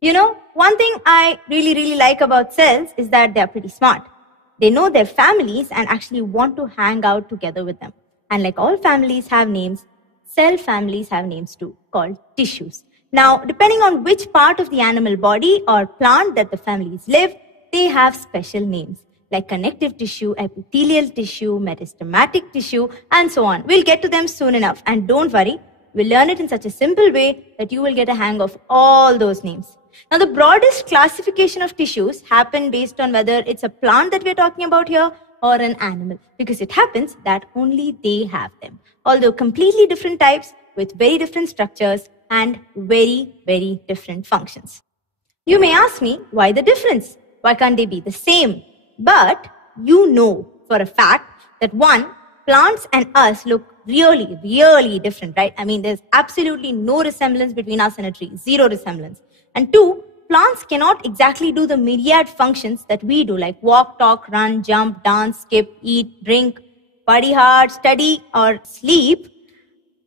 One thing I really like about cells is that they are pretty smart. They know their families and actually want to hang out together with them. And like all families have names, cell families have names too, called tissues. Now, depending on which part of the animal body or plant that the families live, they have special names like connective tissue, epithelial tissue, meristematic tissue, and so on. We'll get to them soon enough. And don't worry, we'll learn it in such a simple way that you will get a hang of all those names. Now, the broadest classification of tissues happen based on whether it's a plant that we're talking about here or an animal, because it happens that only they have them. Although completely different types with very different structures and very different functions. You may ask me, why the difference? Why can't they be the same? But you know for a fact that one, plants and us look really different, right? I mean, there's absolutely no resemblance between us and a tree, zero resemblance. And two, plants cannot exactly do the myriad functions that we do, like walk, talk, run, jump, dance, skip, eat, drink, party hard, study, or sleep.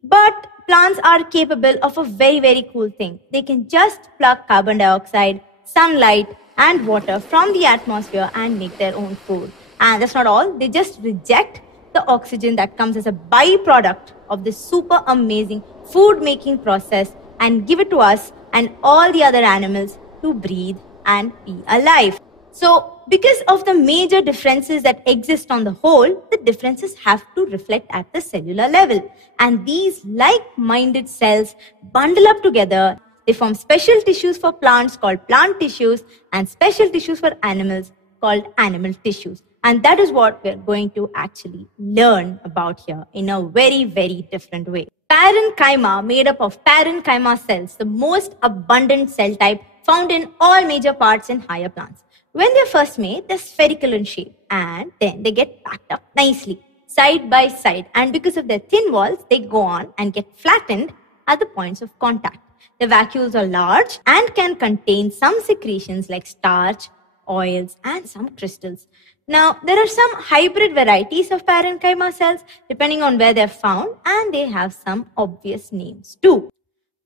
But plants are capable of a very cool thing. They can just pluck carbon dioxide, sunlight, and water from the atmosphere and make their own food. And that's not all. They just reject the oxygen that comes as a byproduct of this super amazing food-making process and give it to us and all the other animals to breathe and be alive. So, because of the major differences that exist on the whole, the differences have to reflect at the cellular level. And these like-minded cells bundle up together. They form special tissues for plants called plant tissues and special tissues for animals called animal tissues. And that is what we're going to actually learn about here in a very different way. Parenchyma, made up of parenchyma cells, the most abundant cell type found in all major parts in higher plants. When they're first made, they're spherical in shape and then they get packed up nicely, side by side. And because of their thin walls, they go on and get flattened at the points of contact. The vacuoles are large and can contain some secretions like starch, oils, and some crystals. Now, there are some hybrid varieties of parenchyma cells depending on where they're found, and they have some obvious names too.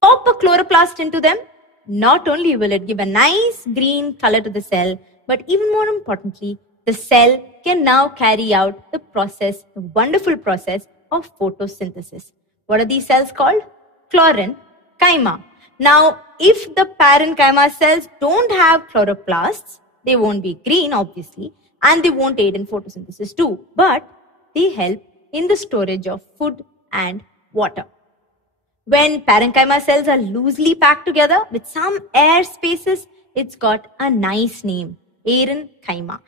Pop a chloroplast into them. Not only will it give a nice green color to the cell, but even more importantly, the cell can now carry out the wonderful process of photosynthesis. What are these cells called? Parenchyma. Now, if the parenchyma cells don't have chloroplasts, they won't be green, obviously, and they won't aid in photosynthesis too, but they help in the storage of food and water. When parenchyma cells are loosely packed together with some air spaces, it's got a nice name, parenchyma.